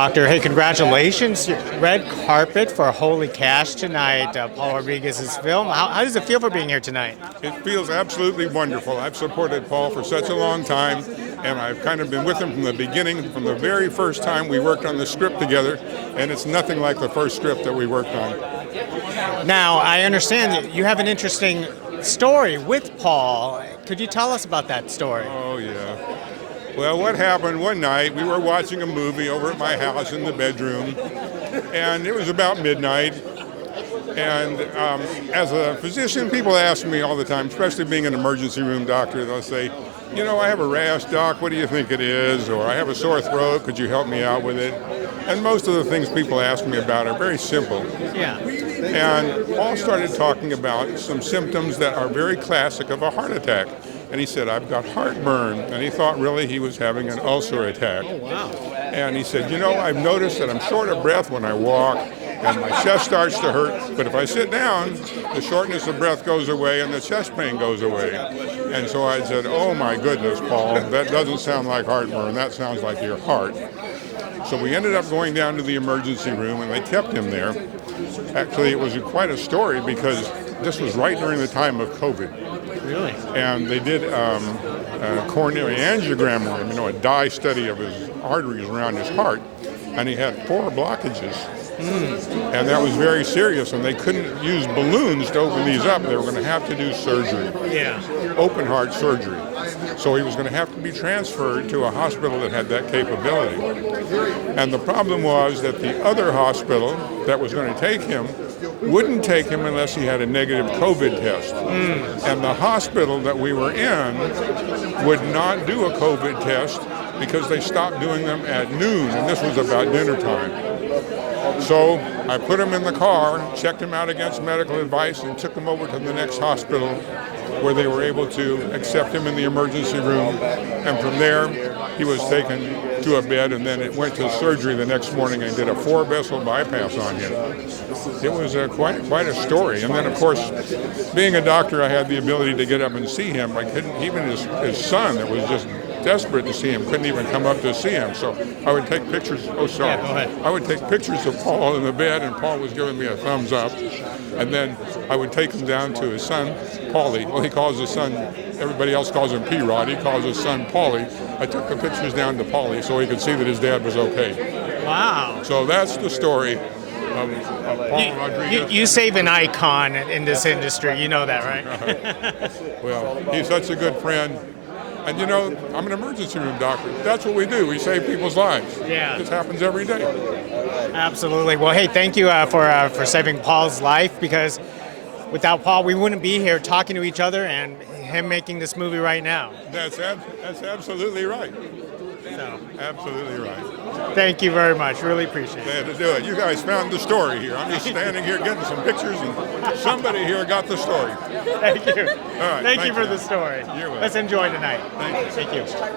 Doctor. Hey, congratulations. Red carpet for Holy Cash tonight, Paul Rodriguez's film. How does it feel for being here tonight? It feels absolutely wonderful. I've supported Paul for such a long time, and I've kind of been with him from the beginning, from the very first time we worked on the script together, and it's nothing like the first script that we worked on. Now, I understand that you have an interesting story with Paul. Could you tell us about that story? Oh, yeah. Well, what happened one night, we were watching a movie over at my house in the bedroom, and it was about midnight. And as a physician, people ask me all the time, especially being an emergency room doctor, they'll say, you know, I have a rash, doc, what do you think it is? Or I have a sore throat, could you help me out with it? And most of the things people ask me about are very simple. Yeah. And Paul started talking about some symptoms that are very classic of a heart attack. And he said, I've got heartburn. And he thought really he was having an ulcer attack. Oh, wow. And he said, you know, I've noticed that I'm short of breath when I walk, and my chest starts to hurt. But if I sit down, the shortness of breath goes away and the chest pain goes away. And so I said, oh my goodness, Paul, that doesn't sound like heartburn. That sounds like your heart. So we ended up going down to the emergency room, and they kept him there. Actually, it was quite a story because this was right during the time of COVID. Really? And they did a coronary angiogram on him, you know, a dye study of his arteries around his heart, and he had 4 blockages. And that was very serious, and they couldn't use balloons to open these up. They were going to have to do surgery. Yeah. Open heart surgery. So he was going to have to be transferred to a hospital that had that capability. And the problem was that the other hospital that was going to take him wouldn't take him unless he had a negative COVID test. And the hospital that we were in would not do a COVID test because they stopped doing them at noon, and this was about dinner time. So I put him in the car, checked him out against medical advice, and took him over to the next hospital where they were able to accept him in the emergency room. And from there, he was taken to a bed, and then it went to surgery the next morning and did a 4-vessel bypass on him. It was quite a story. And then, of course, being a doctor, I had the ability to get up and see him. I couldn't, even his son, that was just desperate to see him, couldn't even come up to see him. So I would take pictures. Oh, sorry. Yeah, go ahead. I would take pictures of Paul in the bed, and Paul was giving me a thumbs up. And then I would take him down to his son, Paulie. Well, he calls his son, everybody else calls him P-Rod. He calls his son Paulie. I took the pictures down to Paulie so he could see that his dad was okay. Wow. So that's the story of Paul Rodriguez. You save an icon in this industry. You know that, right? Well, he's such a good friend. And you know, I'm an emergency room doctor. That's what we do. We save people's lives. Yeah. This happens every day. Absolutely. Well, hey, thank you for saving Paul's life, because without Paul, we wouldn't be here talking to each other and him making this movie right now. That's absolutely right. So, Absolutely right. thank you very much. Really appreciate They it. had to do it. You guys found the story here. I'm just standing here getting some pictures, and somebody here got the story. Thank you. All right. Thank you for the story. You're welcome. Let's enjoy tonight. Thank you. Thank you.